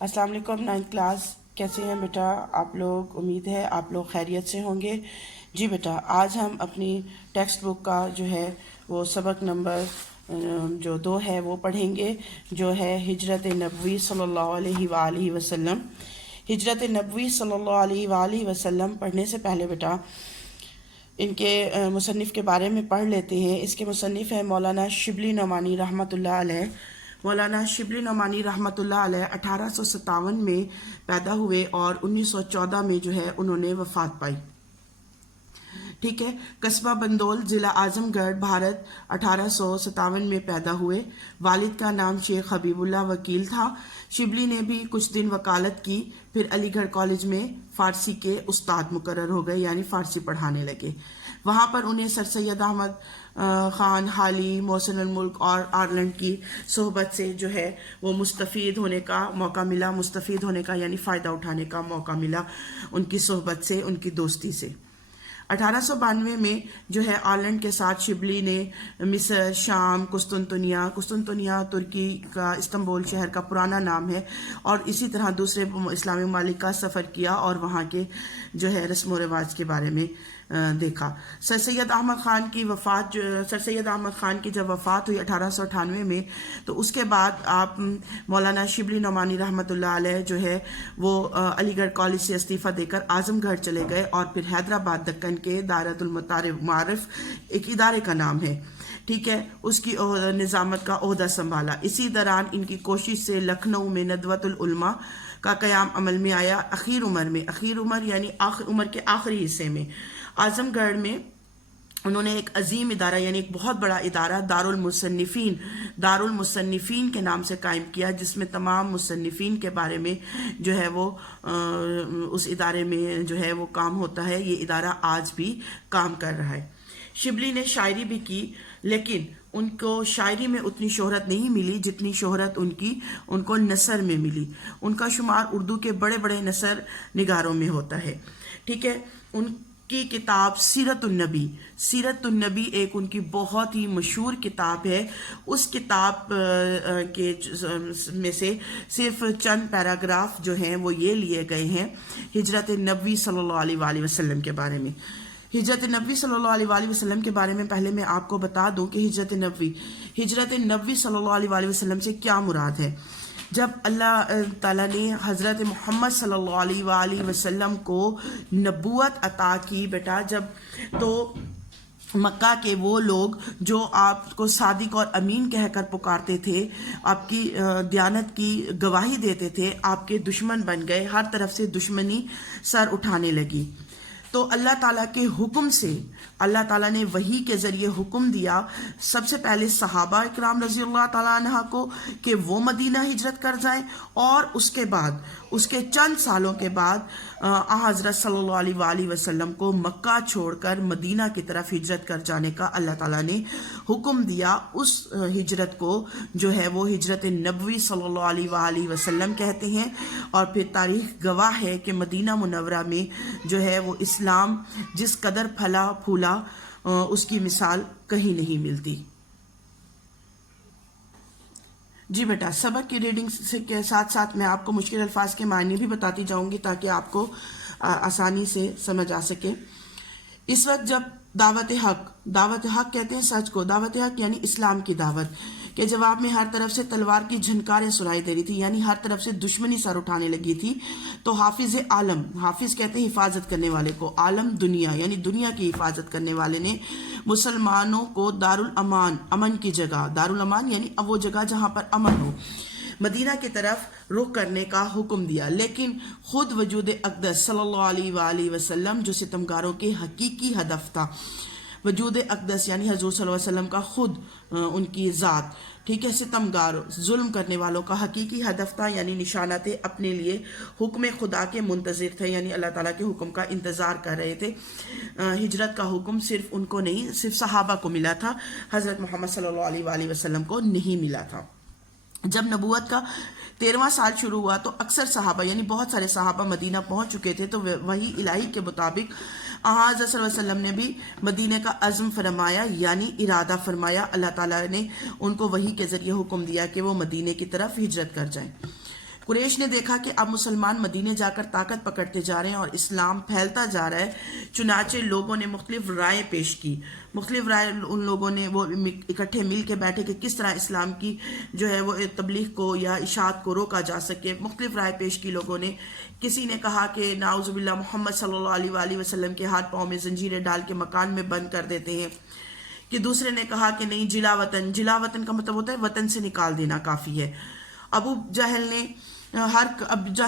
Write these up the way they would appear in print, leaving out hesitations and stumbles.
अस्सलाम वालेकुम। 9th class, कैसे हैं बेटा आप लोग? उम्मीद है आप लोग खैरियत से होंगे। जी बेटा, आज हम अपनी टेक्स्ट बुक का जो है वो सबक नंबर जो 2 है वो पढ़ेंगे, जो है हिजरत नबवी सल्लल्लाहु अलैहि वसल्लम। हिजरत नबवी सल्लल्लाहु अलैहि वसल्लम पढ़ने से पहले बेटा इनके मुसन्निफ़ के बारे में पढ़ लेते हैं। इसके मुसन्निफ़ है मौलाना शिबली नोमानी रहमतुल्लाह अलैह। मौलाना शिबली नोमानी रहमतुल्लाह अलैह 1857 में पैदा हुए और 1914 में जो है उन्होंने वफ़ात पाई। ठीक है। कस्बा बंदोल, ज़िला आज़मगढ़, भारत 1857 में पैदा हुए। वालिद का नाम शेख हबीबुल्लाह वकील था। शिबली ने भी कुछ दिन वकालत की, फिर अलीगढ़ कॉलेज में फ़ारसी के उस्ताद मुकर्रर हो गए, यानी फ़ारसी पढ़ाने लगे। वहाँ पर उन्हें सर सैयद अहमद ख़ान, हाली, मोहसिन अल मुल्क और आयरलैंड की सोहबत से जो है वो मुस्तफ़ीद होने का मौका मिला। मुस्तफ़ीद होने का यानी फ़ायदा उठाने का मौका मिला उनकी सोहबत से, उनकी दोस्ती से। 1892 में जो है आयरलैंड के साथ शिबली ने मिस्र, शाम, कुस्तुनतुनिया तुर्की का इस्तांबुल शहर का पुराना नाम है, और इसी तरह दूसरे इस्लामी ममालिक का सफ़र किया और वहाँ के जो है रस्म व रिवाज के बारे में देखा। सर सैयद अहमद ख़ान की जब वफ़ात हुई 1898 में, तो उसके बाद आप मौलाना शिबली नोमानी रहमतुल्लाह अलैह जो है वो अलीगढ़ कॉलेज से इस्तीफ़ा देकर आज़मगढ़ चले गए और फिर हैदराबाद दक्कन के दायरतुल मारिफ एक इदारे का नाम है, ठीक है, उसकी निज़ामत का ओहदा संभाला। इसी दौरान इनकी कोशिश से लखनऊ में नदवतुल उलमा का क़याम अमल में आया। आखिर उम्र यानी उम्र के आखिरी हिस्से में आज़मगढ़ में उन्होंने एक अजीम इदारा यानी एक बहुत बड़ा इदारा दारुल मुसन्निफ़ीन के नाम से कायम किया, जिसमें तमाम मुसन्निफ़ीन के बारे में जो है वो उस इदारे में जो है वो काम होता है। ये इदारा आज भी काम कर रहा है। शिबली ने शायरी भी की, लेकिन उनको शायरी में उतनी शोहरत नहीं मिली जितनी शोहरत उनको नसर में मिली। उनका शुमार उर्दू के बड़े बड़े नसर निगारों में होता है, ठीक है। उनकी किताब सीरतुन्नबी एक उनकी बहुत ही मशहूर किताब है। उस किताब के में से सिर्फ चंद पैराग्राफ जो हैं वो ये लिए गए हैं हिजरत नबवी सल्लल्लाहु अलैहि वसल्लम के बारे में। हिजरत नबवी सल्लल्लाहु अलैहि वसल्लम के बारे में पहले मैं आपको बता दूं कि हिजरत नबवी सल्लल्लाहु अलैहि वसल्लम से क्या मुराद है। जब अल्लाह ताला ने हज़रत मोहम्मद सल्लल्लाहु अलैहि वसल्लम को नबूवत अता की बेटा, जब तो मक्का के वो लोग जो आपको सादिक और अमीन कहकर पुकारते थे, आपकी दयानत की गवाही देते थे, आपके दुश्मन बन गए। हर तरफ से दुश्मनी सर उठाने लगी। तो अल्लाह ताला के हुक्म से अल्लाह ताला ने वही के ज़रिए हुक्म दिया सबसे पहले सहाबा इकराम रज़ियल्लाहु ताला अन्हा को कि वो मदीना हिजरत कर जाएं, और उसके बाद उसके चंद सालों के बाद हज़रत सल्लल्लाहु अलैहि वसल्लम को मक्का छोड़कर मदीना की तरफ हिजरत कर जाने का अल्लाह ताला ने हुक्म दिया। उस हिजरत को जो है वो हिजरत नबवी सल्लल्लाहु अलैहि वसल्लम कहते हैं। और फिर तारीख़ गवाह है कि मदीना मुनव्वरा में जो है वो इस्लाम जिस कदर फला फूला उसकी मिसाल कहीं नहीं मिलती। जी बेटा, सबक की रीडिंग के साथ साथ मैं आपको मुश्किल अल्फाज के मायने भी बताती जाऊंगी ताकि आपको आसानी से समझ आ सके। इस वक्त जब दावत हक कहते हैं सच को, दावत हक यानी इस्लाम की दावत के जवाब में हर तरफ से तलवार की झनकारें सुनाई दे रही थी, यानी हर तरफ से दुश्मनी सर उठाने लगी थी। तो हाफिज आलम, हाफिज कहते हैं हिफाजत करने वाले को, आलम दुनिया यानी दुनिया की हिफाजत करने वाले ने मुसलमानों को दारुल अमान, अमन की जगह, दारुल अमान यानी वो जगह जहाँ पर अमन हो, मदीना की तरफ रुख करने का हुक्म दिया। लेकिन खुद वजूद अक़दस सल्लल्लाहु अलैहि वसल्लम जो सितमगारों के हकीकी हदफ था, वजूद अक़दस यानी हज़रत सल्लल्लाहु अलैहि वसल्लम का खुद उनकी ज़ात, ठीक है, सितमगार जुल्म करने वालों का हकीकी हदफ था, यानी निशाना थे, अपने लिए हुक्म खुदा के मुंतज़िर थे, यानी अल्लाह ताला के हुक्म का इंतज़ार कर रहे थे। हिजरत का हुक्म सिर्फ उनको नहीं, सिर्फ सहाबा को मिला था, हज़रत मोहम्मद सल्लल्लाहु अलैहि वसल्लम को नहीं मिला था। जब नबूवत का 13वां साल शुरू हुआ तो अक्सर सहाबा यानी बहुत सारे सहाबा मदीना पहुंच चुके थे। तो वही इलाही के मुताबिक हज़रत सल्लल्लाहु अलैहि वसल्लम ने भी मदीने का अज़्म फरमाया, यानी इरादा फरमाया। अल्लाह ताला ने उनको वही के ज़रिए हुक्म दिया कि वो मदीने की तरफ हिजरत कर जाएं। قریش نے دیکھا کہ اب مسلمان مدینے جا کر طاقت پکڑتے جا رہے ہیں اور اسلام پھیلتا جا رہا ہے، چنانچہ لوگوں نے مختلف رائے پیش کی، مختلف رائے ان لوگوں نے وہ اکٹھے مل کے بیٹھے کہ کس طرح اسلام کی جو ہے وہ تبلیغ کو یا اشاعت کو روکا جا سکے۔ مختلف رائے پیش کی لوگوں نے۔ کسی نے کہا کہ نعوذ باللہ محمد صلی اللہ علیہ وآلہ وسلم کے ہاتھ پاؤں میں زنجیریں ڈال کے مکان میں بند کر دیتے ہیں، کہ دوسرے نے کہا کہ نہیں، جلا وطن، جلا وطن کا مطلب ہوتا ہے وطن سے نکال دینا کافی ہے۔ ابو جہل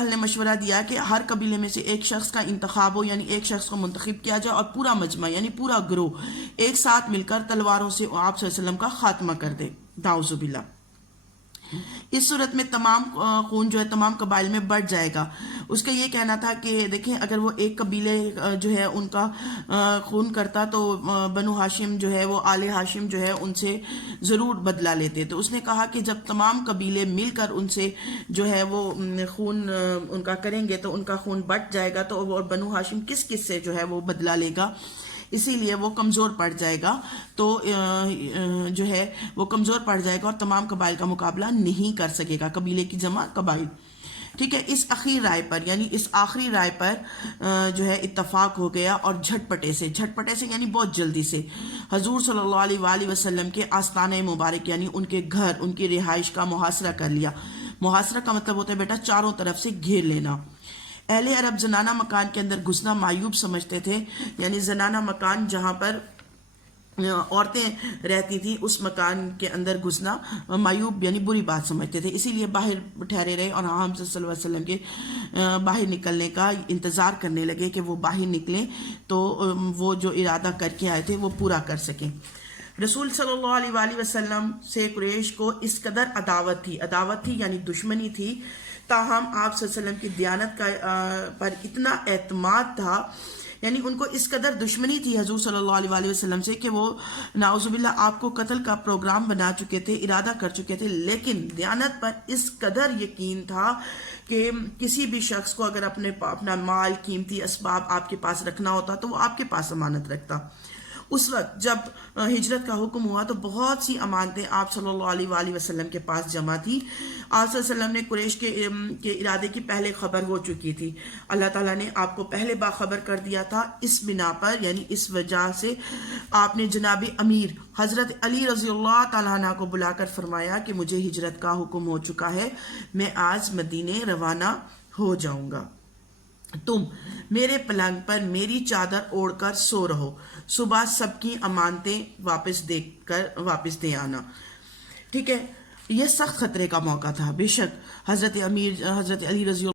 نے مشورہ دیا کہ ہر قبیلے میں سے ایک شخص کا انتخاب ہو، یعنی ایک شخص کو منتخب کیا جائے اور پورا مجمع یعنی پورا گروہ ایک ساتھ مل کر تلواروں سے آپ صلی اللہ علیہ وسلم کا خاتمہ کر دے، نعوذ باللہ۔ اس صورت میں تمام خون جو ہے تمام قبائل میں بڑھ جائے گا۔ اس کا یہ کہنا تھا کہ دیکھیں اگر وہ ایک قبیلے جو ہے ان کا خون کرتا تو بنو ہاشم جو ہے وہ آل ہاشم جو ہے ان سے ضرور بدلہ لیتے۔ تو اس نے کہا کہ جب تمام قبیلے مل کر ان سے جو ہے وہ خون ان کا کریں گے تو ان کا خون بٹ جائے گا، تو بنو ہاشم کس کس سے جو ہے وہ بدلہ لے گا، اسی لیے وہ کمزور پڑ جائے گا، تو جو ہے وہ کمزور پڑ جائے گا اور تمام قبائل کا مقابلہ نہیں کر سکے گا، قبیلے کی جمع قبائل۔ ٹھیک ہے، اس اخیر رائے پر یعنی اس آخری رائے پر جو ہے اتفاق ہو گیا، اور جھٹپٹے سے یعنی بہت جلدی سے حضور صلی اللہ علیہ وآلہ وسلم کے آستانہ مبارک یعنی ان کے گھر، ان کی رہائش کا محاصرہ کر لیا۔ محاصرہ کا مطلب ہوتا ہے بیٹا چاروں طرف سے گھیر لینا۔ اہل عرب زنانہ مکان کے اندر گھسنا معیوب سمجھتے تھے، یعنی زنانہ مکان جہاں پر عورتیں رہتی تھیں اس مکان کے اندر گھسنا معیوب یعنی بری بات سمجھتے تھے، اسی لیے باہر ٹھہرے رہے اور ہم صلی اللہ علیہ وسلم کے باہر نکلنے کا انتظار کرنے لگے کہ وہ باہر نکلیں تو وہ جو ارادہ کر کے آئے تھے وہ پورا کر سکیں۔ رسول صلی اللہ علیہ وآلہ وسلم سے قریش کو اس قدر عداوت تھی یعنی دشمنی تھی، تاہم آپ صلی اللہ علیہ وسلم کی دیانت پر اتنا اعتماد تھا، یعنی ان کو اس قدر دشمنی تھی حضور صلی اللہ علیہ وآلہ وسلم سے کہ وہ نعوذ باللہ آپ کو قتل کا پروگرام بنا چکے تھے، ارادہ کر چکے تھے، لیکن دیانت پر اس قدر یقین تھا کہ کسی بھی شخص کو اگر اپنا مال، قیمتی اسباب آپ کے پاس رکھنا ہوتا تو وہ آپ کے پاس امانت رکھتا۔ اس وقت جب ہجرت کا حکم ہوا تو بہت سی امانتیں آپ صلی اللہ علیہ وآلہ وسلم کے پاس جمع تھی۔ آپ صلی اللہ علیہ وسلم نے قریش کے ارادے کی پہلے خبر ہو چکی تھی، اللہ تعالیٰ نے آپ کو پہلے باخبر کر دیا تھا۔ اس بنا پر یعنی اس وجہ سے آپ نے جناب امیر حضرت علی رضی اللہ تعالیٰ عنہ کو بلا کر فرمایا کہ مجھے ہجرت کا حکم ہو چکا ہے، میں آج مدینے روانہ ہو جاؤں گا، تم میرے پلنگ پر میری چادر اوڑھ کر سو رہو، صبح سب کی امانتیں واپس دے آنا۔ ٹھیک ہے، یہ سخت خطرے کا موقع تھا، بے شک حضرت علی رضی